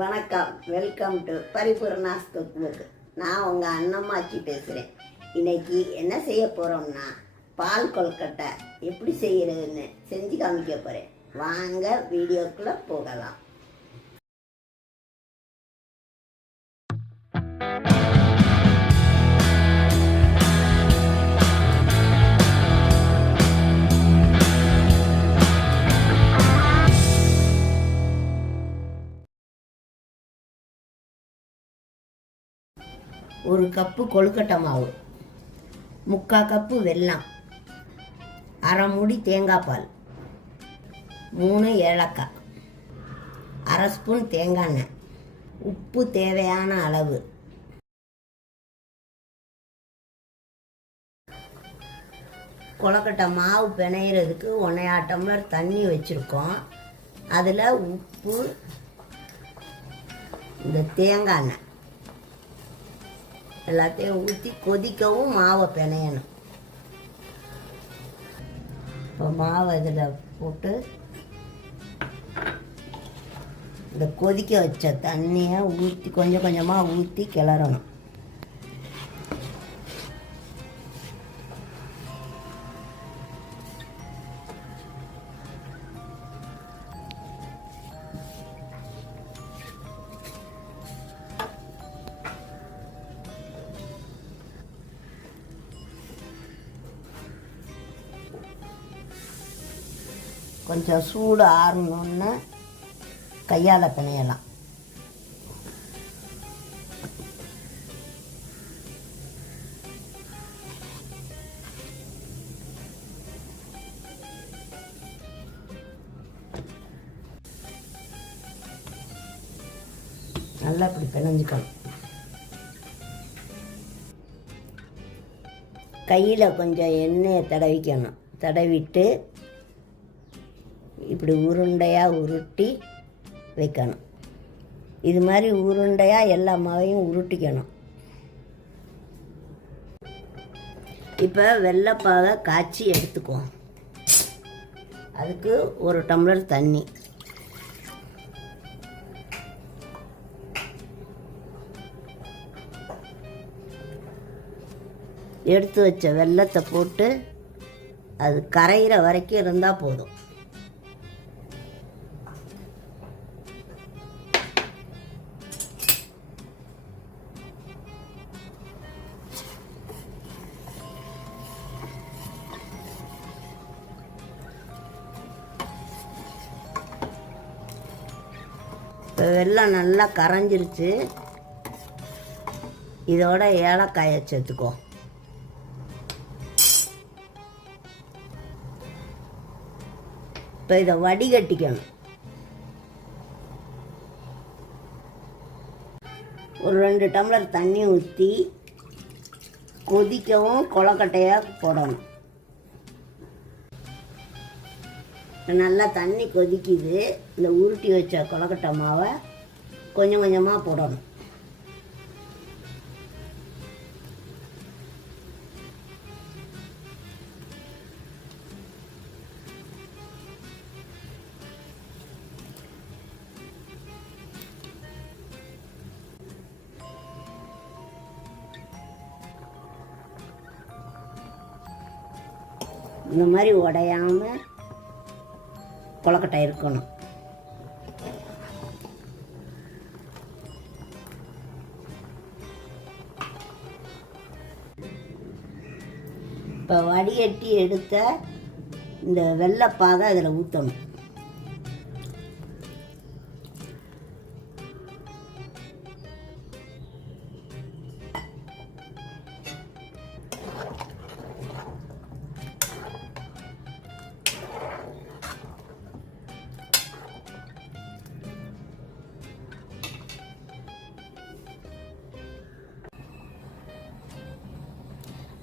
வணக்கம். Welcome to Paripoorna's cook book நான் உங்கள் அண்ணம்மாச்சி பேசுகிறேன் இன்னைக்கு என்ன செய்ய போகிறோம்னா பால் கொல்கட்டை எப்படி செய்கிறதுன்னு செஞ்சு காமிக்க போகிறேன் வாங்க வீடியோக்குள்ளே போகலாம். ஒரு கப்பு கொழுக்கட்டை மாவு முக்கால் கப்பு வெல்லம் அரை மூடி தேங்காய் பால் மூணு ஏலக்காய் அரை ஸ்பூன் தேங்காய் எண்ணெய் உப்பு தேவையான அளவு. கொழுக்கட்டை மாவு பிணையிறதுக்கு ஒன்றையா டம்ளர் தண்ணி வச்சுருக்கோம். அதில் உப்பு இந்த தேங்காய் எண்ணெய் எல்லாத்தையும் ஊற்றி கொதிக்கவும் மாவை பிணையணும். இப்போ மாவை இதில் போட்டு இந்த கொதிக்க வச்ச தண்ணியை ஊற்றி கொஞ்சம் கொஞ்சமாக ஊற்றி கிளறணும். கொஞ்சம் சூடு ஆறணுன்னு கையால் பிணையலாம். நல்லா இப்படி பிணைஞ்சிக்கணும். கையில் கொஞ்சம் எண்ணெயை தடவிக்கணும். தடவிட்டு இப்படி உருண்டையாக உருட்டி வைக்கணும். இது மாதிரி உருண்டையாக எல்லா மாவையும் உருட்டிக்கணும். இப்போ வெள்ளைப்பாவை காய்ச்சி எடுத்துக்குவோம். அதுக்கு ஒரு டம்ளர் தண்ணி. எடுத்து வச்ச வெள்ளத்தை போட்டு அது கரையிற வரைக்கும் இருந்தால் போதும். இப்போ வெள்ளம் நல்லா கரைஞ்சிருச்சு. இதோட ஏலக்காயை சேர்த்துக்கோ. இப்போ இதை வடிகட்டிக்கணும். ஒரு ரெண்டு டம்ளர் தண்ணி ஊற்றி கொதிக்கவும் கொலக்கட்டையாக போடணும். நல்லா தண்ணி கொதிக்குது. இந்த உருட்டி வச்ச கொலக்கட்டை மாவை கொஞ்சம் கொஞ்சமாக போடணும். இந்த மாதிரி உடையாமல் கொலக்கட்டை இருக்கணும். இப்போ வடிகட்டி எடுத்த இந்த வெள்ளைப்பாதை அதில் ஊற்றணும்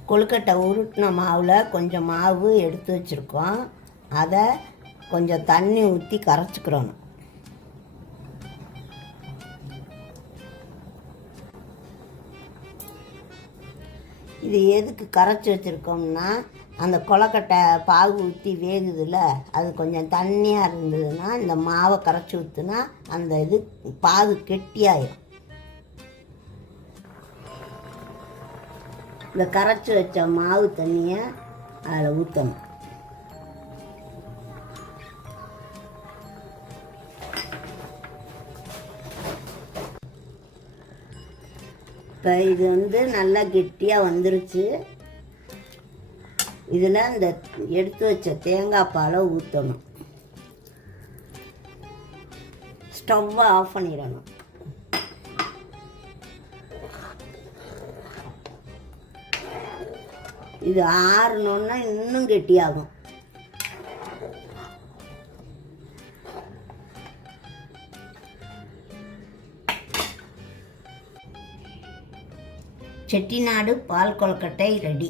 கொழுக்கட்டை உருட்டின மாவில் கொஞ்சம் மாவு எடுத்து வச்சுருக்கோம். அதை கொஞ்சம் தண்ணி ஊற்றி கரைச்சிக்கிறோம் இது எதுக்கு கரைச்சி வச்சுருக்கோம்னா அந்த கொலக்கட்டை பாகு ஊற்றி வேகுதுல அது கொஞ்சம் தண்ணியாக இருந்ததுன்னா இந்த மாவை கரைச்சி ஊற்றுனா அந்த இது பாகு கெட்டியாயிடும் இந்த கரைச்சி வச்ச மாவு தண்ணியை அதில் ஊற்றணும் இப்போ இது வந்து நல்லா கெட்டியாக வந்துருச்சு. இதில் இந்த எடுத்து வச்ச தேங்காய் பாலை ஊற்றணும் ஸ்டவ்வை ஆஃப் பண்ணிடணும். இது ஆறணுன்னா இன்னும் கெட்டியாகும். செட்டிநாடு பால் கொழுக்கட்டை ரெடி.